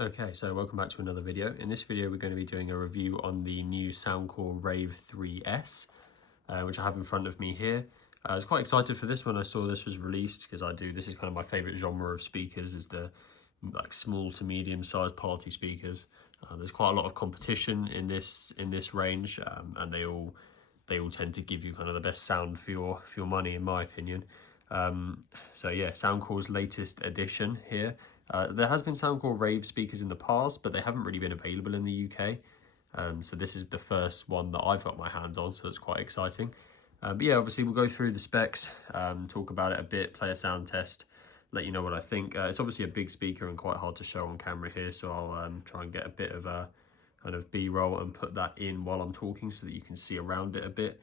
Okay, so welcome back to another video. In this video, we're going to be doing a review on the new Soundcore Rave 3S, which I have in front of me here. I was quite excited for this when I saw this was released because this is kind of my favorite genre of speakers, is the like small to medium sized party speakers. There's quite a lot of competition in this range, and they all tend to give you kind of the best sound for your money, in my opinion. So yeah, Soundcore's latest edition here. There has been Soundcore Rave speakers in the past, but they haven't really been available in the UK. So this is the first one that I've got my hands on, so it's quite exciting. But yeah, obviously we'll go through the specs, talk about it a bit, play a sound test, let you know what I think. It's obviously a big speaker and quite hard to show on camera here, so I'll try and get a bit of a kind of B-roll and put that in while I'm talking so that you can see around it a bit.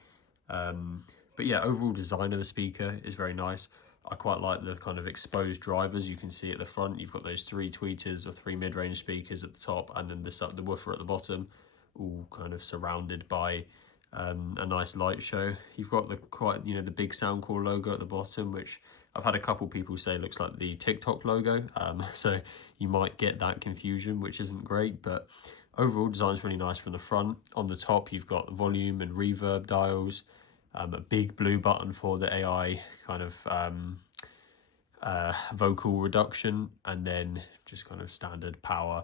But yeah, overall design of the speaker is very nice. I quite like the kind of exposed drivers you can see at the front. You've got those three tweeters or three mid-range speakers at the top, and then the woofer at the bottom, all kind of surrounded by a nice light show. You've got the big Soundcore logo at the bottom, which I've had a couple people say looks like the TikTok logo. So you might get that confusion, which isn't great, but overall design's really nice from the front. On the top, you've got volume and reverb dials. A big blue button for the AI kind of vocal reduction, and then just kind of standard power,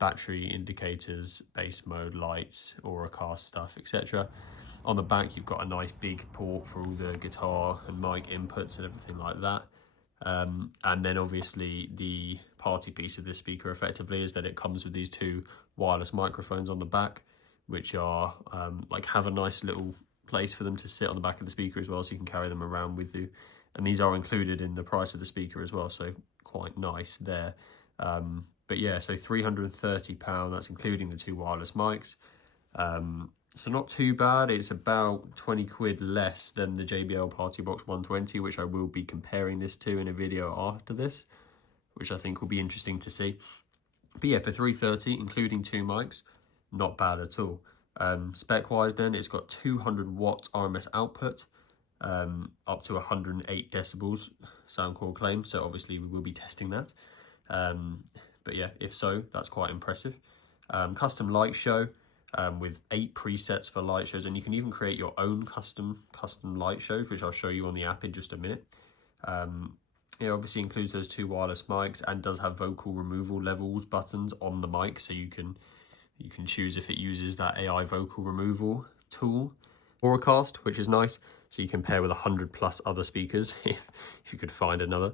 battery indicators, bass mode, lights, Auracast stuff, etc. On the back, you've got a nice big port for all the guitar and mic inputs and everything like that. And then obviously the party piece of this speaker effectively is that it comes with these two wireless microphones on the back, which are have a nice little place for them to sit on the back of the speaker as well, so you can carry them around with you. And these are included in the price of the speaker as well, so quite nice there. But yeah, so £330, that's including the two wireless mics. So not too bad. It's about 20 quid less than the JBL Party Box 120, which I will be comparing this to in a video after this, which I think will be interesting to see. But yeah, for £330, including two mics, not bad at all. Spec wise then, it's got 200 watt RMS output, up to 108 decibels, Soundcore claim, so obviously we will be testing that. But yeah, if so, that's quite impressive. Custom light show, with 8 presets for light shows, and you can even create your own custom light shows, which I'll show you on the app in just a minute. It obviously includes those two wireless mics and does have vocal removal levels buttons on the mic, so you can choose if it uses that AI vocal removal tool. Auracast, which is nice, so you can pair with 100+ other speakers if you could find another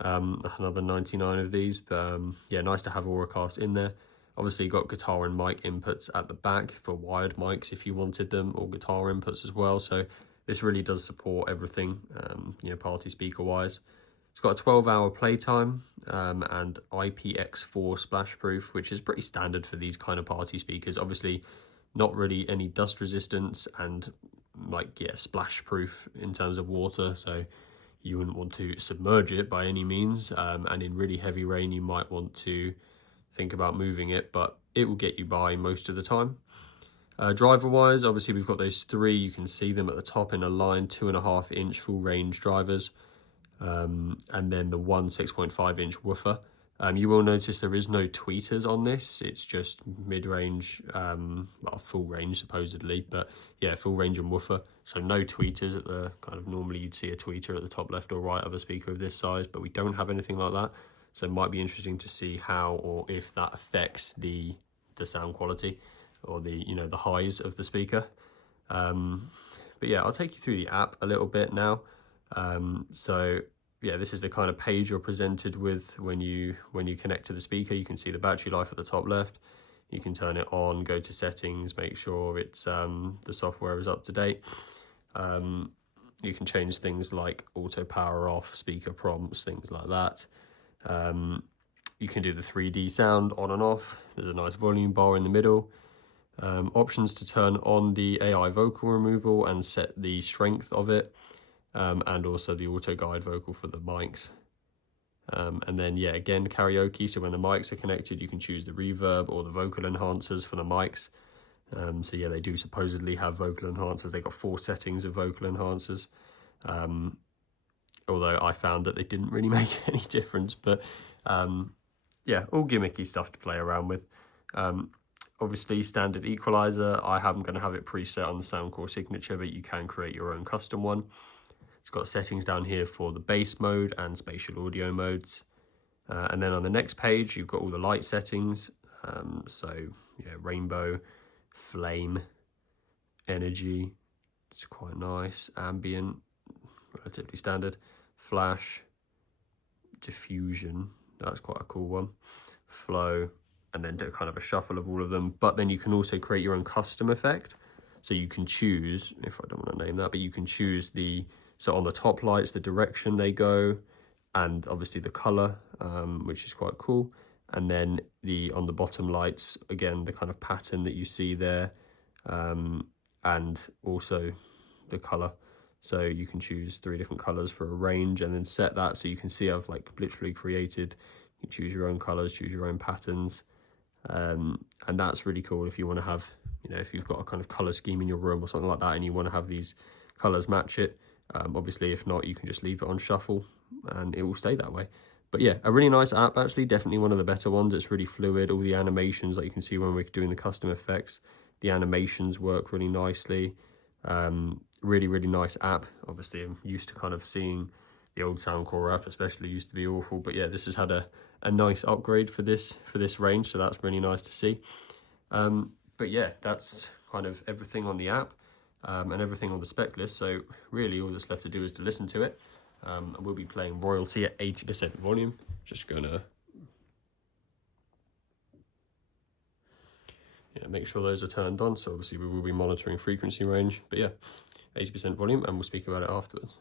99 of these. But yeah, nice to have Auracast in there. Obviously, you got guitar and mic inputs at the back for wired mics if you wanted them, or guitar inputs as well. So this really does support everything, party speaker wise. It's got a 12-hour playtime and IPX4 splash proof, which is pretty standard for these kind of party speakers. Obviously, not really any dust resistance and splash proof in terms of water, so you wouldn't want to submerge it by any means. And in really heavy rain, you might want to think about moving it, but it will get you by most of the time. Driver wise, obviously we've got those three, you can see them at the top in a line, 2.5-inch full range drivers. And then the one 6.5-inch woofer. You will notice there is no tweeters on this. It's just mid-range, full range supposedly, but yeah, full range and woofer. So no tweeters at the normally you'd see a tweeter at the top left or right of a speaker of this size, but we don't have anything like that. So it might be interesting to see how or if that affects the sound quality or the highs of the speaker. But yeah, I'll take you through the app a little bit now. So yeah, this is the kind of page you're presented with when you connect to the speaker. You can see the battery life at the top left. You can turn it on, go to settings, make sure it's the software is up to date. You can change things like auto power off, speaker prompts, things like that. You can do the 3D sound on and off. There's a nice volume bar in the middle. Options to turn on the AI vocal removal and set the strength of it. And also the auto guide vocal for the mics. And then yeah, again, karaoke, so when the mics are connected you can choose the reverb or the vocal enhancers for the mics. So yeah, they do supposedly have vocal enhancers. They've got 4 settings of vocal enhancers, although I found that they didn't really make any difference. But yeah, all gimmicky stuff to play around with. Obviously, standard equalizer. I am going to have it preset on the Soundcore signature, but you can create your own custom one. It's got settings down here for the bass mode and spatial audio modes. And then on the next page, you've got all the light settings. So, yeah, rainbow, flame, energy. It's quite nice. Ambient, relatively standard. Flash, diffusion. That's quite a cool one. Flow, and then do kind of a shuffle of all of them. But then you can also create your own custom effect. So you can choose, if I don't want to name that, but you can choose so on the top lights, the direction they go, and obviously the color, which is quite cool. And then on the bottom lights, again, the kind of pattern that you see there, and also the color. So you can choose 3 different colors for a range and then set that. So you can see I've like literally created, you choose your own colors, choose your own patterns. And that's really cool if you want to have, if you've got a kind of color scheme in your room or something like that, and you want to have these colors match it. Obviously, if not, you can just leave it on shuffle and it will stay that way. But yeah, a really nice app, actually, definitely one of the better ones. It's really fluid. All the animations, like you can see when we're doing the custom effects, the animations work really nicely. Really, really nice app. Obviously, I'm used to kind of seeing the old Soundcore app, especially, used to be awful. But yeah, this has had a nice upgrade for this range, so that's really nice to see. But yeah, that's kind of everything on the app. And everything on the spec list, so really all that's left to do is to listen to it. And we'll be playing Royalty at 80% volume. Just gonna make sure those are turned on, so obviously we will be monitoring frequency range, but yeah, 80% volume, and we'll speak about it afterwards.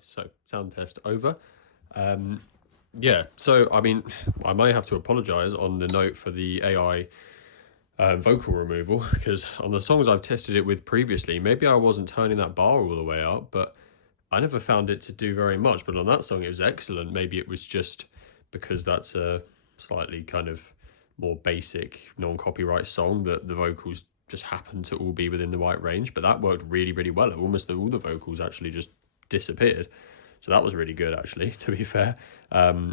So sound test over. Yeah, so I mean, I may have to apologise on the note for the AI vocal removal, because on the songs I've tested it with previously, maybe I wasn't turning that bar all the way up, but I never found it to do very much. But on that song, it was excellent. Maybe it was just because that's a slightly kind of more basic non-copyright song that the vocals just happened to all be within the right range. But that worked really, really well. Almost all the vocals actually just disappeared. So that was really good, actually, to be fair.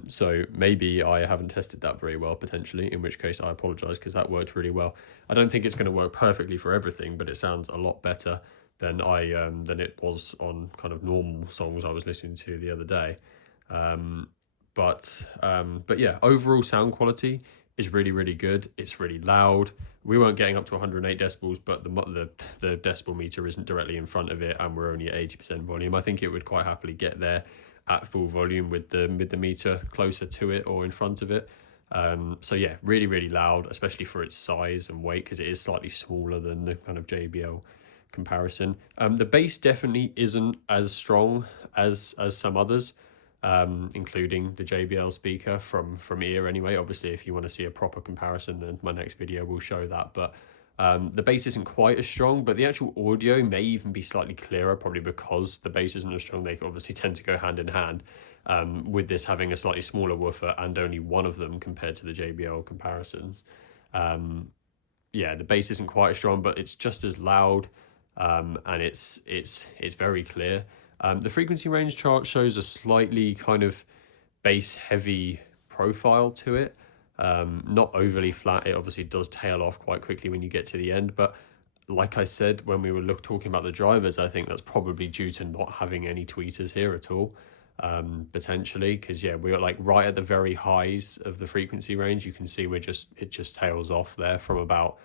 So maybe I haven't tested that very well, potentially, in which case I apologise, because that worked really well. I don't think it's going to work perfectly for everything, but it sounds a lot better than than it was on kind of normal songs I was listening to the other day. But yeah, overall sound quality is really, really good. It's really loud. We weren't getting up to 108 decibels, but the decibel meter isn't directly in front of it, and we're only at 80% volume. I think it would quite happily get there at full volume with the meter closer to it or in front of it. So yeah, really, really loud, especially for its size and weight, because it is slightly smaller than the kind of JBL comparison. The bass definitely isn't as strong as some others, including the JBL speaker from ear anyway. Obviously, if you want to see a proper comparison, then my next video will show that. But the bass isn't quite as strong, but the actual audio may even be slightly clearer, probably because the bass isn't as strong. They obviously tend to go hand in hand, with this having a slightly smaller woofer and only one of them compared to the JBL comparisons. Yeah, the bass isn't quite as strong, but it's just as loud, and it's very clear. The frequency range chart shows a slightly kind of bass heavy profile to it. Not overly flat. It obviously does tail off quite quickly when you get to the end. But like I said, when we were talking about the drivers, I think that's probably due to not having any tweeters here at all, potentially. Because yeah, we're like right at the very highs of the frequency range. You can see it just tails off there from about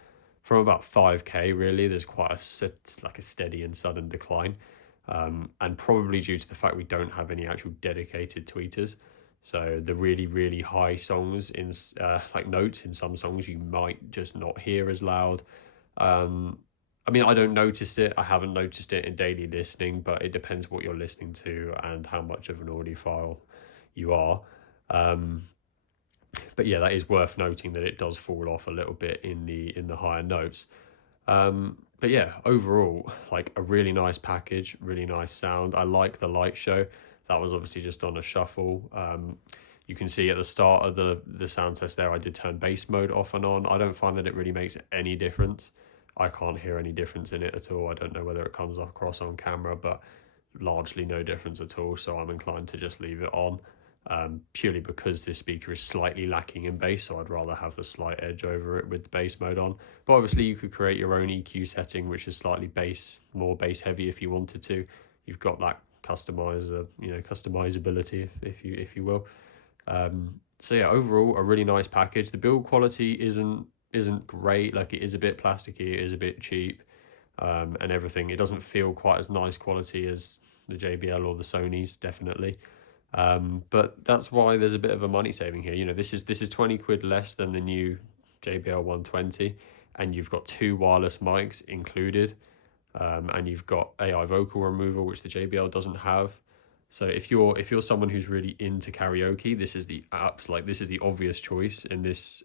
5K really. There's quite a steady and sudden decline. And probably due to the fact we don't have any actual dedicated tweeters. So the really, really high songs in like notes in some songs you might just not hear as loud. I mean, I don't notice it. I haven't noticed it in daily listening, but it depends what you're listening to and how much of an audiophile you are. But yeah, that is worth noting that it does fall off a little bit in the higher notes. But yeah, overall, like a really nice package, really nice sound. I like the light show. That was obviously just on a shuffle. You can see at the start of the sound test there, I did turn bass mode off and on. I don't find that it really makes any difference. I can't hear any difference in it at all. I don't know whether it comes across on camera, but largely no difference at all. So I'm inclined to just leave it on. Purely because this speaker is slightly lacking in bass, so I'd rather have the slight edge over it with the bass mode on. But obviously you could create your own EQ setting, which is slightly more bass heavy if you wanted to. You've got that customizability if you will. So yeah, overall a really nice package. The build quality isn't great. Like, it is a bit plasticky, it is a bit cheap, and everything. It doesn't feel quite as nice quality as the JBL or the Sony's, definitely. But that's why there's a bit of a money saving here. You know, this is 20 quid less than the new JBL 120, and you've got 2 wireless mics included, and you've got AI vocal removal, which the JBL doesn't have. So if you're someone who's really into karaoke, this is the obvious choice in this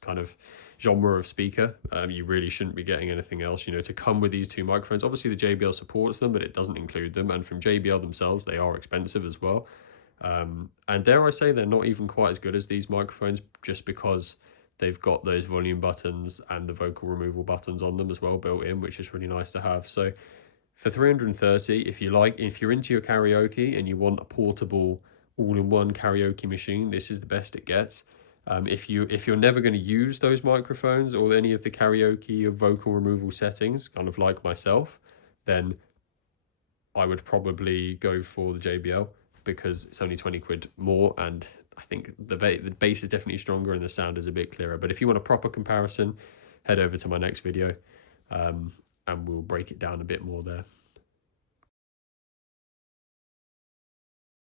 kind of genre of speaker. You really shouldn't be getting anything else, you know, to come with these 2 microphones. Obviously the JBL supports them, but it doesn't include them, and from JBL themselves, they are expensive as well. And dare I say, they're not even quite as good as these microphones, just because they've got those volume buttons and the vocal removal buttons on them as well built in, which is really nice to have. So for 330, if you're into your karaoke and you want a portable all-in-one karaoke machine, this is the best it gets. If you're never going to use those microphones or any of the karaoke or vocal removal settings, kind of like myself, then I would probably go for the JBL, because it's only 20 quid more, and I think the bass is definitely stronger and the sound is a bit clearer. But if you want a proper comparison, head over to my next video, and we'll break it down a bit more there.